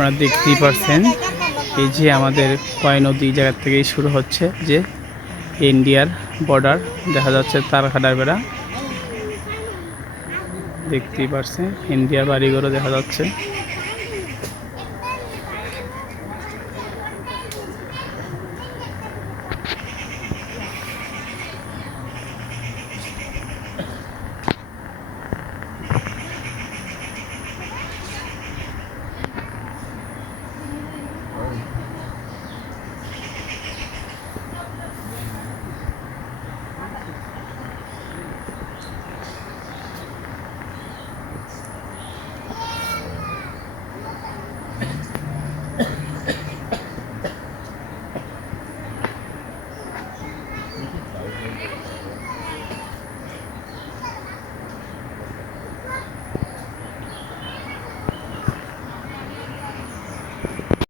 আপনারা দেখতেই পারছেন এই যে আমাদের কয় নদী জায়গা থেকেই শুরু হচ্ছে যে ইন্ডিয়ার বর্ডার দেখা যাচ্ছে তারখাডার বেড়া। দেখতেই পারছেন, ইন্ডিয়ার বাড়িঘরও দেখা যাচ্ছে।